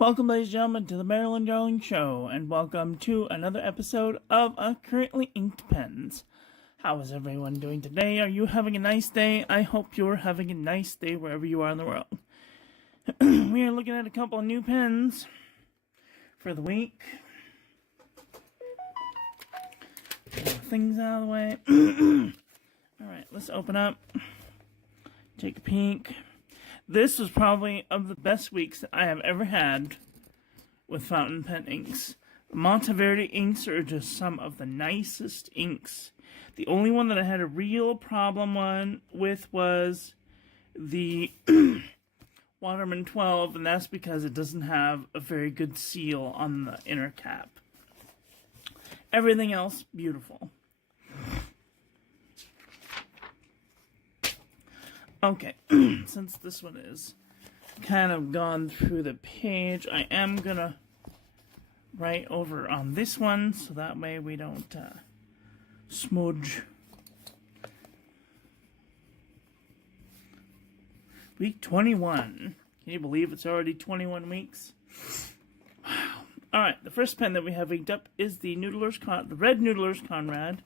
Welcome, ladies and gentlemen, to the Marilyn Darling Show, and welcome to another episode of Currently Inked Pens. How is everyone doing today? Are you having a nice day? I hope you're having a nice day wherever you are in the world. We are looking at a couple of new pens for the week. Things out of the way. Alright, let's open up. Take a peek. This was probably of the best weeks that I have ever had with fountain pen inks. The Monteverde inks are just some of the nicest inks. The only one that I had a real problem with was the Waterman 12, and that's because it doesn't have a very good seal on the inner cap. Everything else, beautiful. Okay, since this one is kind of gone through the page, I am gonna write over on this one so that way we don't smudge. Week 21. Can you believe it's already 21 weeks? Wow. Alright, the first pen that we have inked up is the Red Noodler's Conrad.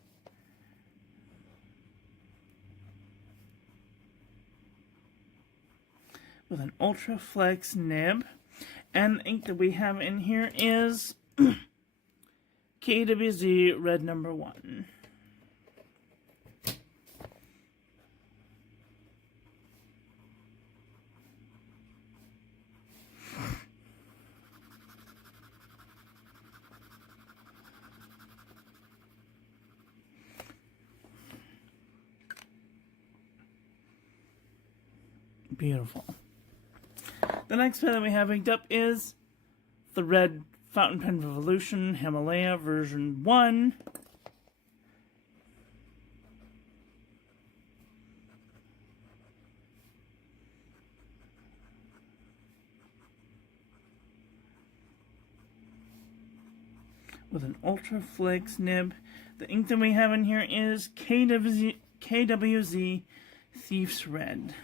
With an Ultra Flex nib. And the ink that we have in here is KWZ Red Number 1. Beautiful. The next pen that we have inked up is the Red Fountain Pen Revolution Himalaya version 1. With an Ultra Flex nib. The ink that we have in here is KWZ Thief's Red.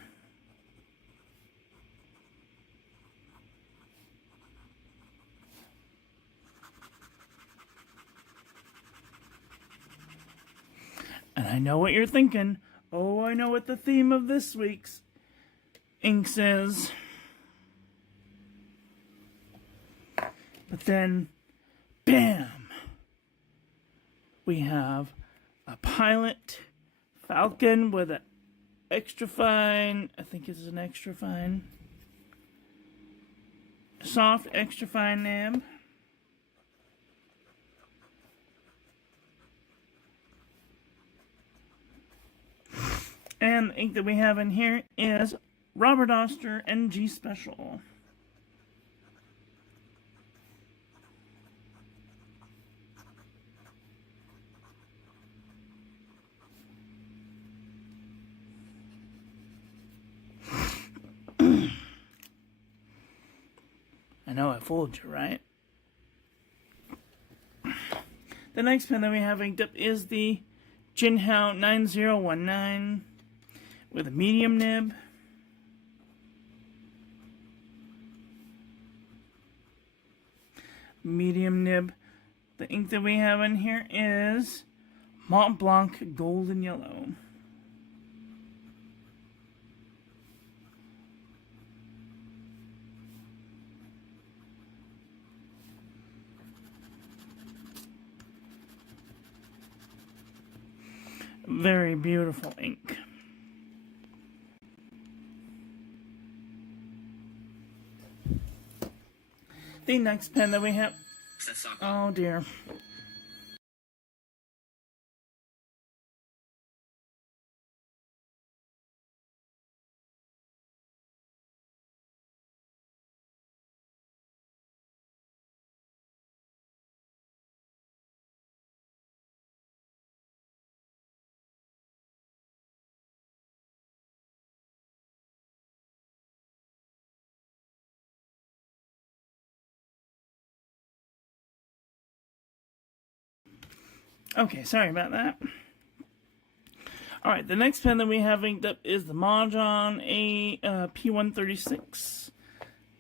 And I know what you're thinking. Oh, I know what the theme of this week's inks is. But then, bam! We have a Pilot Falcon with an extra fine, I think it's an extra fine, soft extra fine nib. And the ink that we have in here is Robert Oster NG Special. I know I fooled you, right? The next pen that we have inked up is the Jinhao 9019 with a medium nib. Medium nib. The ink that we have in here is Mont Blanc Golden Yellow. Very beautiful ink. The next pen that we have... Oh dear. Okay, sorry about that. Alright, the next pen that we have inked up is the Mahjong P136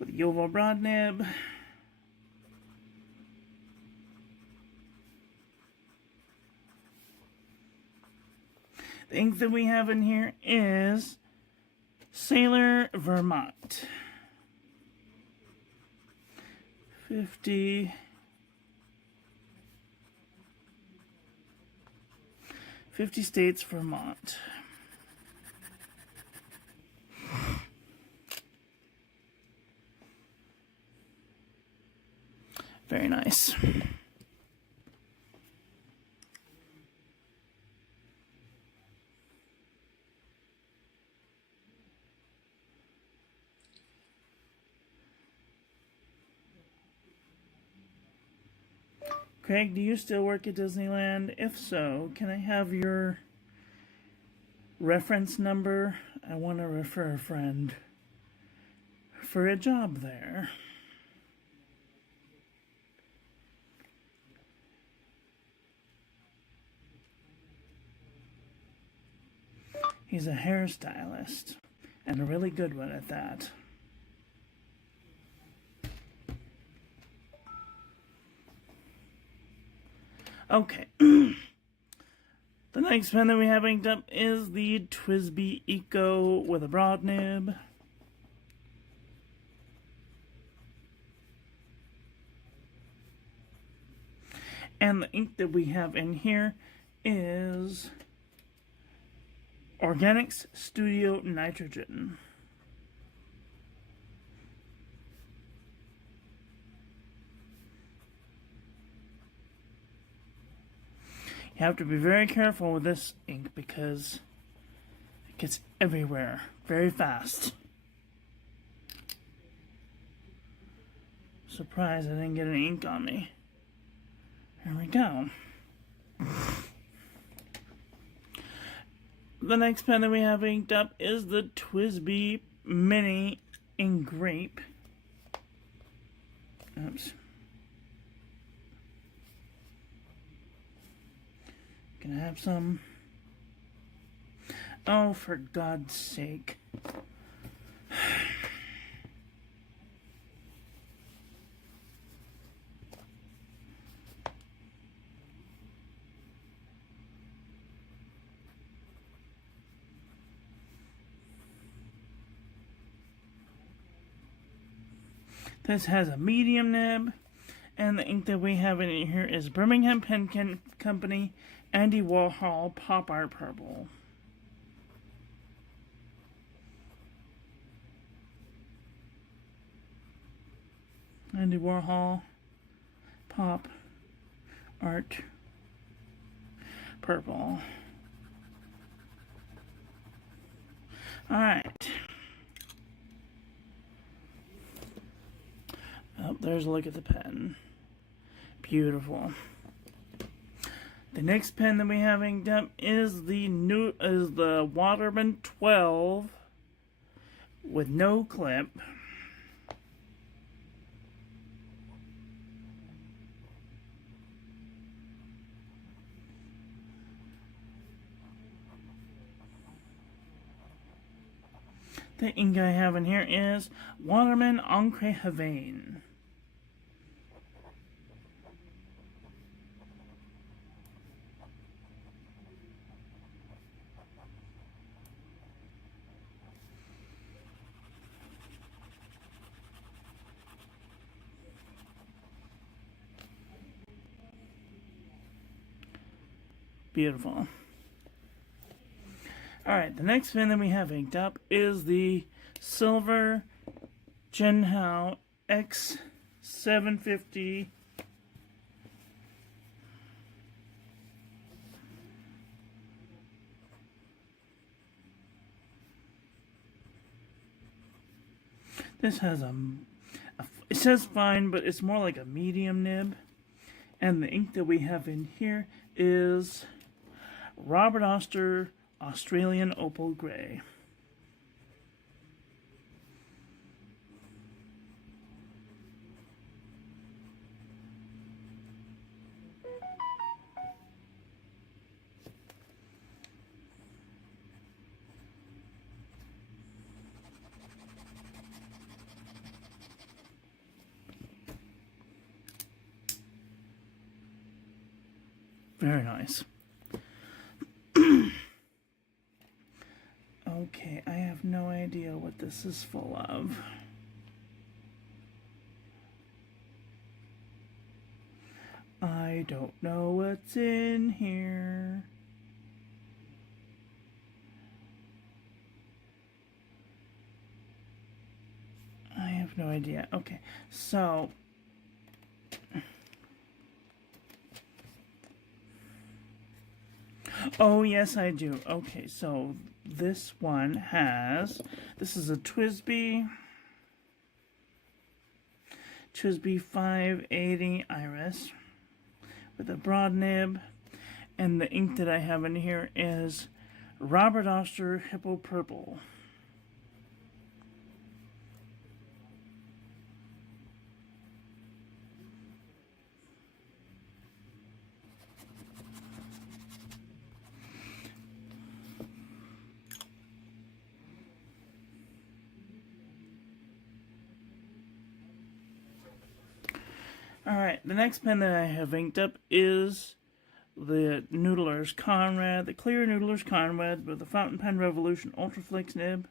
with a Yovo broad nib. The ink that we have in here is Sailor Vermont. 50 states, Vermont. Very nice. Craig, do you still work at Disneyland? If so, can I have your reference number? I want to refer a friend for a job there. He's a hairstylist, and a really good one at that. Okay. The next pen that we have inked up is the TWSBI Eco with a broad nib. And the ink that we have in here is Organics Studio Nitrogen. You have to be very careful with this ink because it gets everywhere very fast. Surprised I didn't get any ink on me. Here we go. The next pen that we have inked up is the TWSBI Mini in Grape. Oops. Can I have some? Oh, for God's sake. This has a medium nib, and the ink that we have in here is Birmingham Pen Company Andy Warhol Pop Art Purple. Andy Warhol Pop Art Purple. Alright. Oh, there's a look at the pen. Beautiful. The next pen that we have inked up is the Waterman 12 with no clip. The ink I have in here is Waterman Encre Havane. Beautiful. Alright, the next pen that we have inked up is the Silver Jinhao X750. This has it says fine, but it's more like a medium nib. And the ink that we have in here is Robert Oster Australian Opal Grey. Very nice. what this is full of. I don't know what's in here. I have no idea. Okay, so oh yes I do. Okay, so this one has, this is a TWSBI 580 Iris with a broad nib, and the ink that I have in here is Robert Oster Hippo Purple. Alright, the next pen that I have inked up is the Noodler's Conrad, the clear Noodler's Conrad with the Fountain Pen Revolution Ultraflex nib.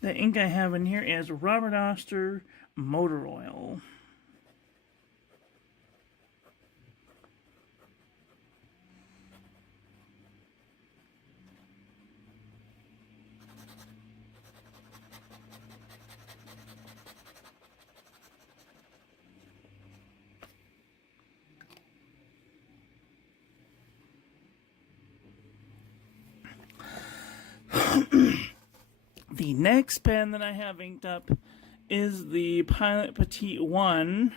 The ink I have in here is Robert Oster Motor Oil. The next pen that I have inked up is the Pilot Petite 1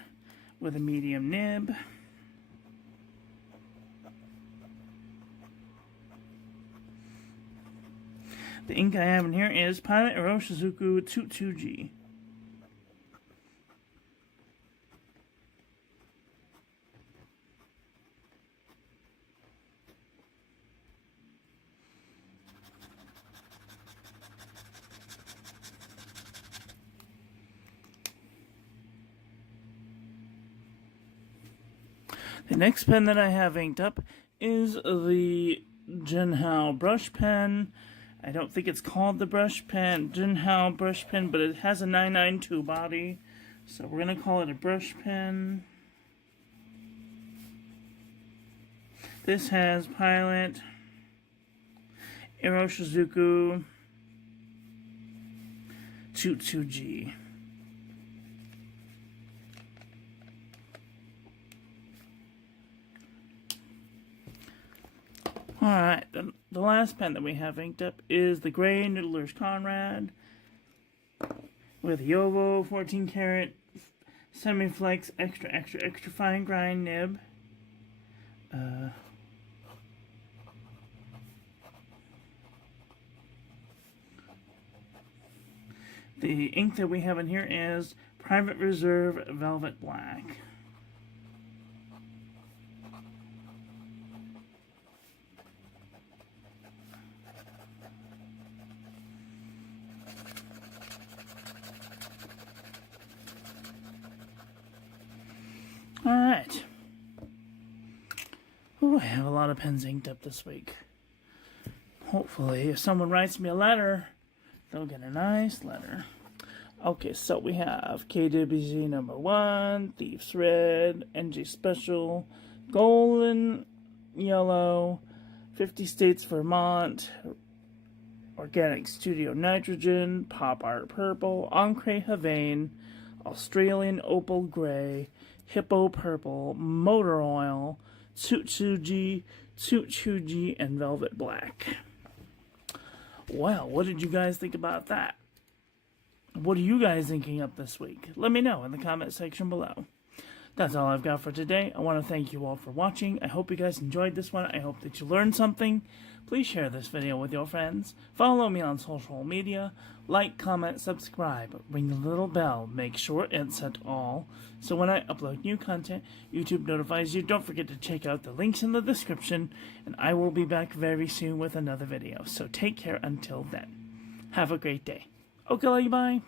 with a medium nib. The ink I have in here is Pilot Iroshizuku 22G. The next pen that I have inked up is the Jinhao brush pen. I don't think it's called the brush pen, Jinhao brush pen, but it has a 992 body, so we're going to call it a brush pen. This has Pilot Iroshizuku 22G. Alright, the last pen that we have inked up is the Gray Noodler's Conrad with Yovo 14 karat Semiflex extra fine grind nib. The ink that we have in here is Private Reserve Velvet Black. Alright. Oh, I have a lot of pens inked up this week. Hopefully, if someone writes me a letter, they'll get a nice letter. Okay, so we have KWZ number 1, Thieves Red, NG Special, Golden Yellow, 50 States Vermont, Organic Studio Nitrogen, Pop Art Purple, Encre Havane, Australian Opal Gray, Hippo Purple, Motor Oil, Tsutsuji, and Velvet Black. Well, what did you guys think about that? What are you guys thinking up this week? Let me know in the comment section below. That's all I've got for today. I want to thank you all for watching. I hope you guys enjoyed this one. I hope that you learned something. Please share this video with your friends. Follow me on social media. Like, comment, subscribe. Ring the little bell. Make sure it's set all. So when I upload new content, YouTube notifies you. Don't forget to check out the links in the description. And I will be back very soon with another video. So take care until then. Have a great day. Okay, bye.